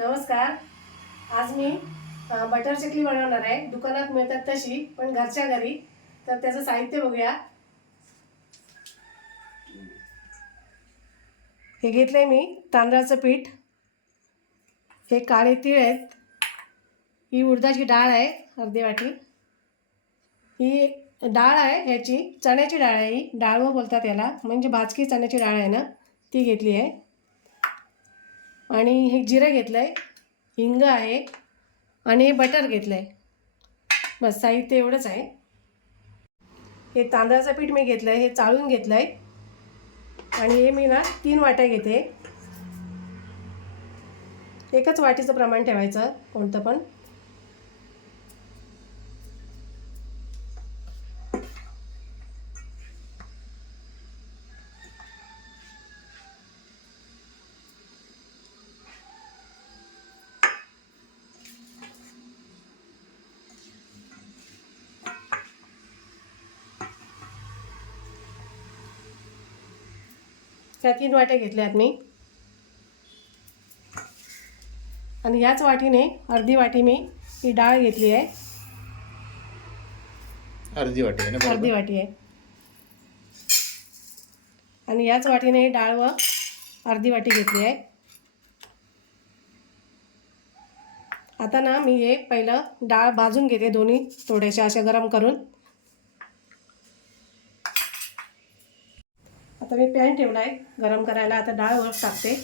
नमस्कार. आज मी बटर चकली बनवणार आहे. दुकानात मिळतात तशी पण घरच्या घरी. तर त्याचं साहित्य बघूया. हे घेतलंय मी तांदळाचं पीठ. हे काळे तीळ आहेत. ही उडदाची डाळ आहे अर्धी वाटी. ही डाळ आहे ह्याची चण्याची डाळ आहे ही. डाळवं बोलतात याला. म्हणजे भाजकी चण्याची डाळ आहे ना ती घेतली आहे. आणि हे जिरं घेतलं आहे हिंग आहे आणि हे बटर घेतलं आहे बस साहित्य एवढंच आहे. हे तांदळाचं पीठ मी घेतलं आहे हे चाळून घेतलं आहे आणि हे मी ना तीन वाट्या घेते. एकच वाटीचं प्रमाण ठेवायचं कोणतं पण. ह्या तीन वाट्या घेतल्यात मी. आणि याच वाटीने अर्धी वाटी मी ही डाळ घेतली आहे. अर्धी वाटी आहे ना? अर्धी वाटी आहे. आणि याच वाटीने ही डाळ व अर्धी वाटी घेतली आहे. आता ना मी हे पहिलं डाळ भाजून घेते दोन्ही थोड्याशा अशा गरम करून. आता मी पॅन ठेवला आहे. गरम करायला आता डाळ वर टाकते.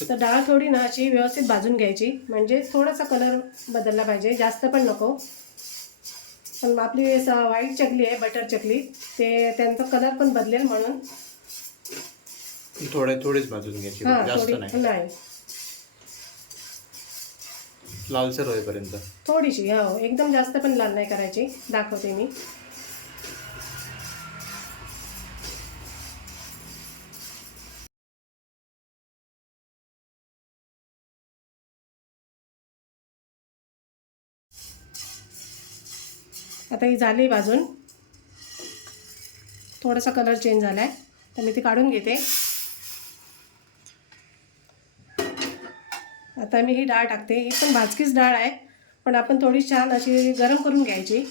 तर डाळ थोडी ना अशी व्यवस्थित भाजून घ्यायची. म्हणजे थोडासा कलर बदलला पाहिजे. जास्त पण नको. पण आपली स- व्हाईट चकली आहे बटर चकली. ते त्यांचा कलर पण बदलेल म्हणून. थोडे थोडीच भाजून घ्यायची. हां जास्त नाही. लालसर होईपर्यंत. थोडीशी हो. एकदम जास्त पण लाल नाही करायची. दाखवते मी. आता ही झाली भाजून थोडासा कलर चेंज झाला आहे तर मी ती काढून घेते. आता मी ही डाळ टाकते. ही पण भाजकीच डाळ आहे. पण आपण थोडी छान अशी गरम करून घ्यायची.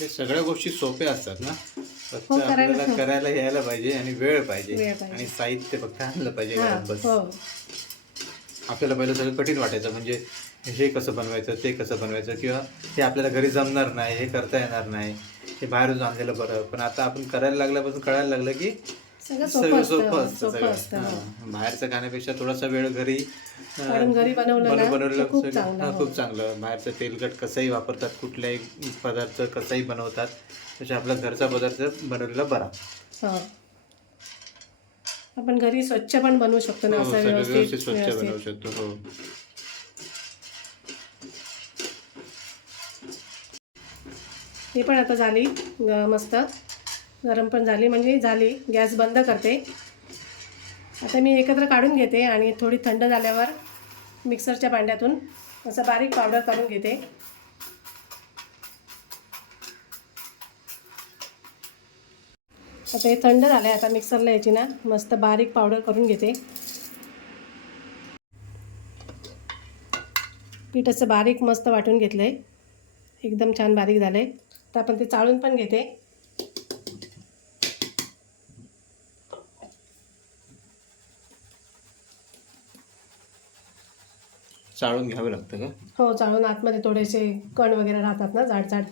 हे सगळ्या गोष्टी सोप्या असतात ना? फक्त हो, करायला- आपल्याला करायला यायला पाहिजे आणि वेळ वेळ पाहिजे पाहिजे. आणि साहित्य फक्त आणलं पाहिजे हां घरात बस. हो. आपल्याला पहिलं सगळं कठीण वाटायचं. म्हणजे हे कसं बनवायचं ते कसं बनवायचं किंवा हे आपल्याला घरी जमणार नाही हे करता येणार नाही हे बाहेरून आणलेलं बरं. पण आता आपण करायला लागल्यापासून कळायला लागलं की सगळं सोपं सगळं असतं सोपं असतं सोपं सगळं. असतं. हां. बाहेरचं खाण्यापेक्षा थोडासा वेळ घरी अं, घरी बनवलं ना, बनव- बनवलं तर खूप सगळं- चांगलं, हां, हो. खूप चांगलं. बाहेरचं तेलकट कसंही वापरतात कुठल्याही पदार्थ कसंही बनवतात त्याच्या आपला घरचा पदार्थ बनवलेला बरा. हो. आपण घरी स्वच्छ पण बनवू शकतो ना हो, असं सगळं व्यवस्थित व्यवस्थित स्वच्छ बनवू व्यवस्थित शकतो हो. ही पण आता झाली ग- मस्त. गरम पण झाली म्हणजे झाली. गॅस बंद करते. आता मी एकत्र काढून घेते आणि थोडी थंड झाल्यावर मिक्सरच्या भांड्यातून असं बारीक पावडर काढून घेते. आता हे थंड झालं आहे आता मिक्सरला यायची ना मस्त बारीक पावडर करून घेते. पीठ असं बारीक मस्त वाटून घेतलं आहे एकदम छान बारीक झालं आहे तर आपण ते चाळून पण घेते. चाळून घ्यावं लागतं का हो चाळून आतमध्ये थोडेसे कण वगैरे राहतात ना जाड जाड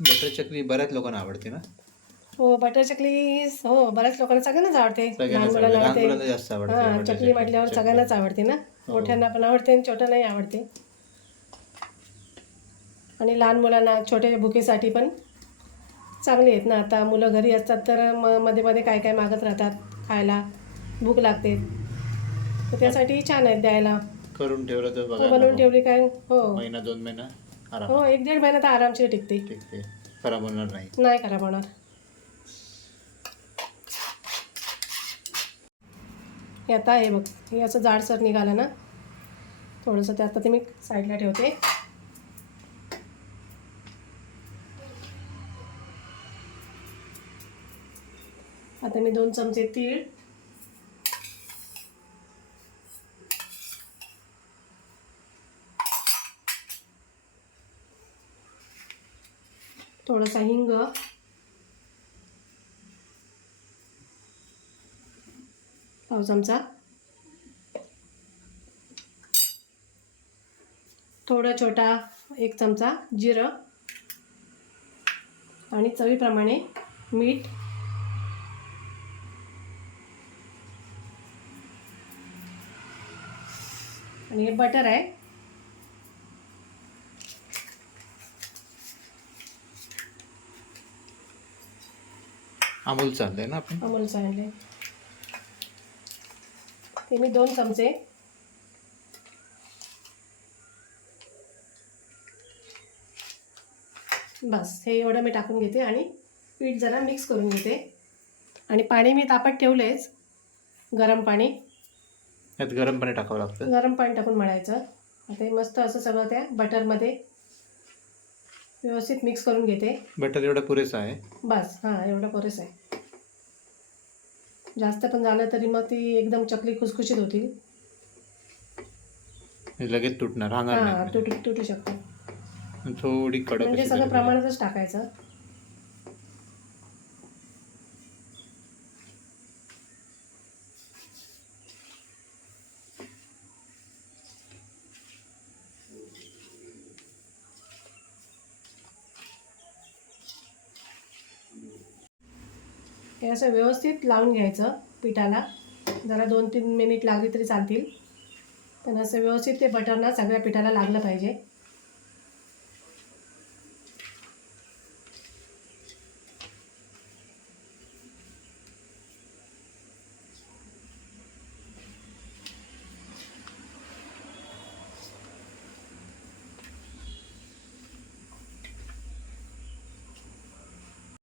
बटर चकली बऱ्याच लोकांना आवडते ना? हो बटर चकली हो बऱ्याच लोकांना सगळ्यांनाच आवडते. लहान. मुलांना आवडते. हां चकली म्हटल्यावर. सगळ्यांनाच आवडते ना? मोठ्यांना पण आवडते आणि छोट्यांनाही आवडते. आणि लहान मुलांना छोट्या भुकेसाठी पण चांगली आहेत ना? आता मुलं घरी असतात तर म मध्ये मध्ये काय काय मागत राहतात खायला? भूक लागते. तर त्यासाठी छान आहेत द्यायला. करून ठेवलं तर बघा बनवून ठेवली काय? हो. महिना दोन महिना हो एक दीड महिना तर आरामशीर टिकते. आहे खराब होणार नाही. नाही खराब होणार. हे आता हे बघ. हे असं जाडसर निघालं ना. थोडंसं ते आता ते मी साईडला ठेवते. आता मी दोन चमचे तीळ थोडासा हिंग पाव चमचा थोडा छोटा एक चमचा जिरं आणि चवीप्रमाणे मीठ. आणि हे बटर आहे. अमूल चाललंय ना आपण? अमूल सांडले ते मी दोन चमचे. बस हे एवढं मी टाकून घेते आणि पीठ जरा मिक्स करून घेते. आणि पाणी मी तापत ठेवलेच गरम पाणी. गरम पाणी टाकावं लागतं. गरम पाणी टाकून मळायचं. आता मस्त असं सगळं त्या बटरमध्ये व्यवस्थित मिक्स करून घेते. बटर एवढं पुरेसं आहे. बस हां एवढं पुरेसं आहे. जास्त पण झालं तरी मग ती एकदम चकली खुसखुशीत होतील हे लगेच तुटणार राहणार हां नाही तुटू तुटू शकतो. थोडी कडक म्हणजे अशी सगळं करायची. प्रमाणातच टाकायचं. असं व्यवस्थित लावून घ्यायचं पिठाला. जरा दोन तीन मिनिट लागली तरी चालतील. पण असं व्यवस्थित ते बटरना सगळ्या पिठाला लागलं पाहिजे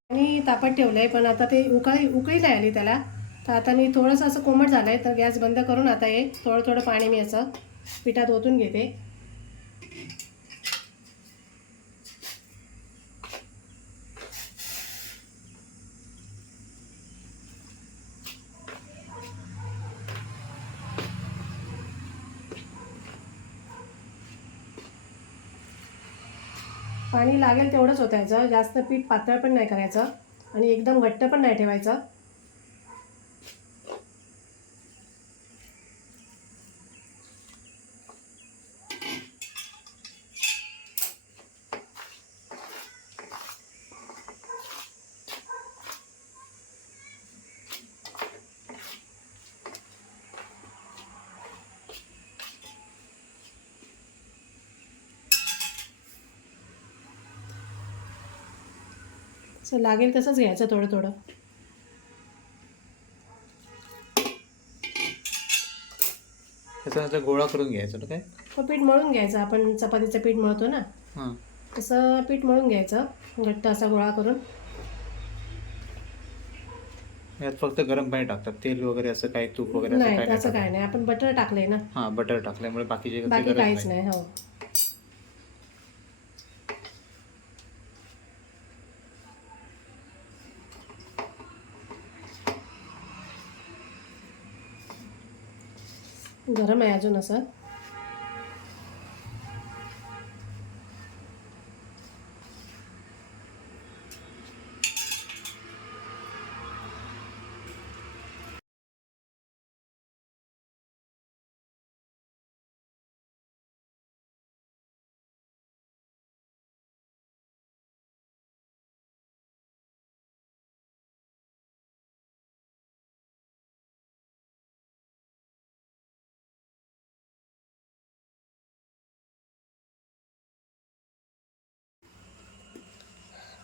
आणि तापत ठेवलं आहे पण आता ते उकळी उकळी नाही आली त्याला. तर आता मी थोडंसं असं कोमट झालं आहे तर गॅस बंद करून आता हे थोडं थोडं पाणी मी असं पिठात ओतून घेते. पाणी लागेल तेवढंच होतायचं जास्त पीठ पातळ पण नाही करायचं. आणि एकदम घट्ट पण नाही ठेवायचं. असं लागेल तसंच घ्यायचं थोडं थोडं. त्याच्यानंतर गोळा करून घ्यायचं ना काय? मग पीठ मळून घ्यायचं. आपण चपातीचं पीठ मळतो ना? हां. तसं पीठ मळून घ्यायचं. घट्ट असा गोळा करून. यात फक्त गरम पाणी टाकतात. तेल वगैरे असं काही तूप वगैरे असं नाही काय तसं काय नाही. आपण बटर टाकलंय ना. हां बटर टाकल्यामुळे बाकीचे बाकी काहीच नाही. नाही हो. गरम आहे अजून असं.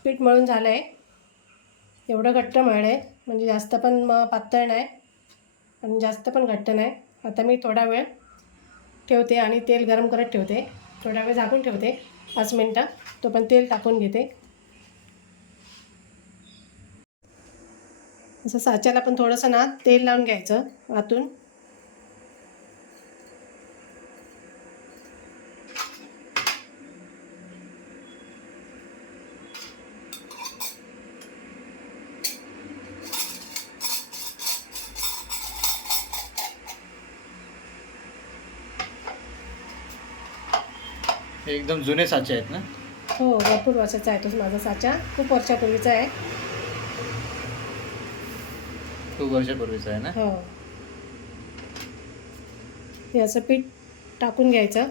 पीठ मळून झालं आहे एवढं घट्ट मळलं आहे. म्हणजे जास्त पण म पातळ नाही आणि जास्त पण घट्ट नाही. आता मी थोडा वेळ ठेवते आणि तेल गरम करत ठेवते. थोडा वेळ झाकून ठेवते. पाच मिनटं. तो पण तेल टाकून घेते. असं साच्याला पण थोडंसं ना तेल लावून घ्यायचं आतून. हे एकदम जुने साचे आहेत ना? हो भरपूर वर्षाचा आहे तो माझा साचा खूप वर्षापूर्वीचा आहे. खूप वर्षापूर्वीचा आहे ना? हो. हे असं पीठ टाकून घ्यायचं.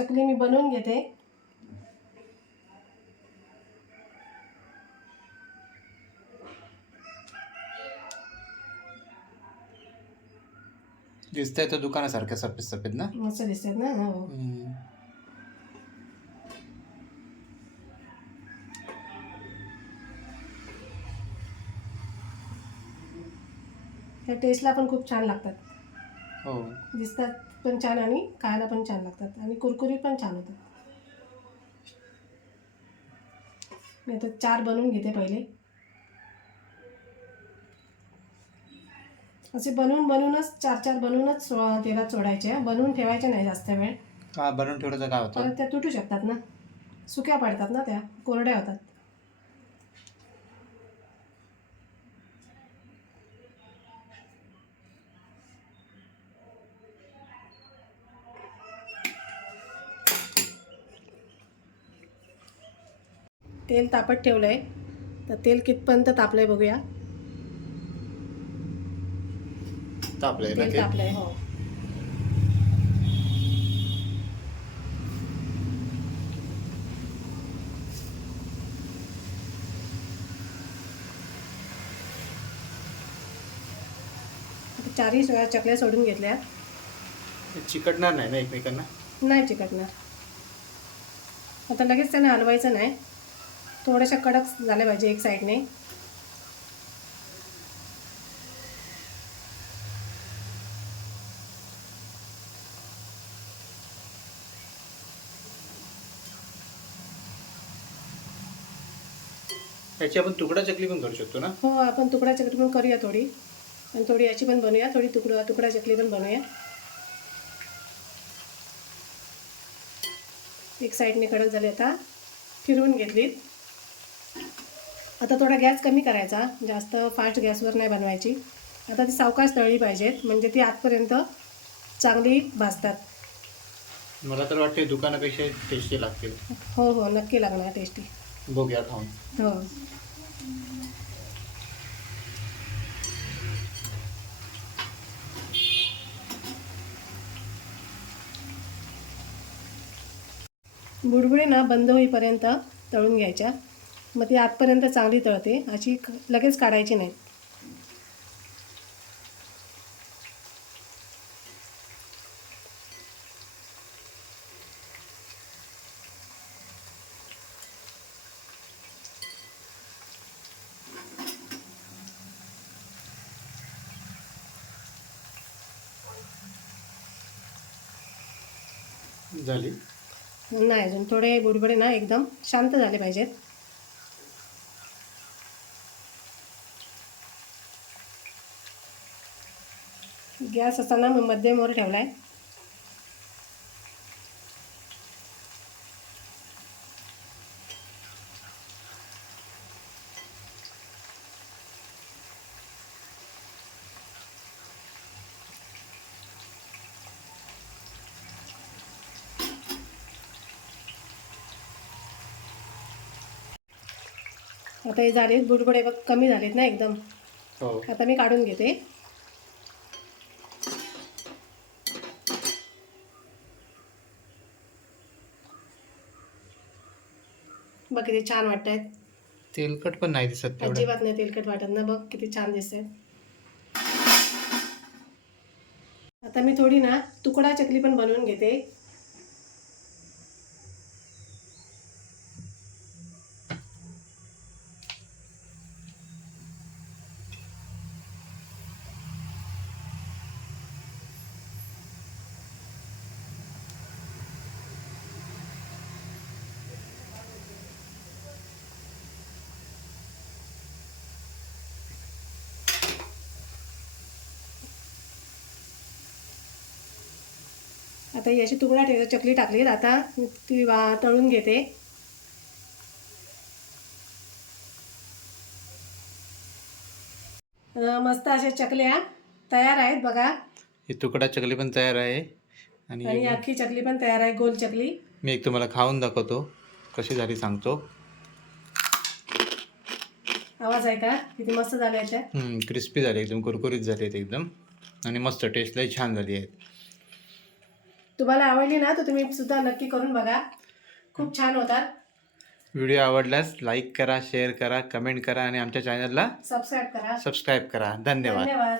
चकली मी बनवून घेते. दिसतंय तर दुकानासारख्या सफेद सफेद ना? मस्त दिसतात ना? हो ह्या टेस्टला पण खूप छान लागतात. हो. दिसतात. पण छान आणि खायला पण छान लागतात. आणि कुरकुरीत पण छान होतात. मी आता चार बनवून घेते पहिले. असे बनवून बनवूनच चार चार बनवूनच तेलात सोडायचे. बनवून ठेवायचे नाही जास्त वेळ. का बनवून ठेवलं तर काय होतं? त्या तुटू शकतात ना. सुक्या पडतात ना त्या कोरड्या होतात. तेल तापत ठेवलंय. तर तेल कितपर्यंत तापलंय बघूया. तापलंय ना तेल ते? तापलंय हो. आता चारही सोया चकल्या सोडून घेतल्या. ते चिकटणार नाही ना एकमेकांना? नाही चिकटणार. आता लगेच त्याने हलवायचं नाही. थोड्याशा कडक झाल्या पाहिजे एक साईडने. याची आपण तुकडा चकली पण करू शकतो ना? हो आपण तुकडा चकली पण करूया थोडी. आणि थोडी याची पण बनवूया थोडी तुकडा तुकडा चकली पण बनवूया. एक साईडने कडक झाली आता. फिरवून घेतली आता थोडा गॅस कमी करायचा. जास्त फास्ट गॅसवर नाही बनवायची. आता ती सावकाश तळली पाहिजेत. म्हणजे ती आतपर्यंत चांगली भाजतात. मला तर वाटते दुकानापेक्षा टेस्टी लागतील. हो हो. नक्की लागणार टेस्टी बघूया खाऊन हो. बुडबुडे ना बंद होईपर्यंत तळून घ्यायच्या. मग ती आतपर्यंत चांगली तळते. अशी लगेच काढायची नाही. झाली? नाही अजून. थोडे बुडबुडे ना एकदम शांत झाले पाहिजेत. गॅस असताना मी मध्यमवर ठेवला आहे आता हे झालेत बुडबुडे बघ कमी झालेत ना एकदम. हो. आता मी काढून घेते. बघ किती छान वाटत आहेत तेलकट पण नाही दिसत तेवढं. अजिबात नाही तेलकट वाटत. ना बघ किती छान दिसते आता मी थोडी ना तुकडा चकली पण बनवून घेते. आता ही अशी तुकडा ठेव चकली टाकली. आता ती वा तळून घेते. मस्त अशा चकल्या तयार आहेत बघा. ही तुकडा चकली पण तयार आहे. आणि अख्खी चकली पण तयार आहे गोल चकली. मी एक तुम्हाला खाऊन दाखवतो कशी झाली सांगतो. आवाज आहे का? किती मस्त झाल्या क्रिस्पी झाली एकदम कुरकुरीत झाली आहेत एकदम. आणि मस्त टेस्टलाही छान झाली आहेत. तुम्हाला आवडली ना तर तुम्ही सुद्धा नक्की करून बघा. खूप छान होतात. व्हिडिओ आवडल्यास लाईक करा शेअर करा कमेंट करा आणि आमच्या चॅनलला सबस्क्राईब करा. सबस्क्राईब करा. धन्यवाद. धन्यवाद.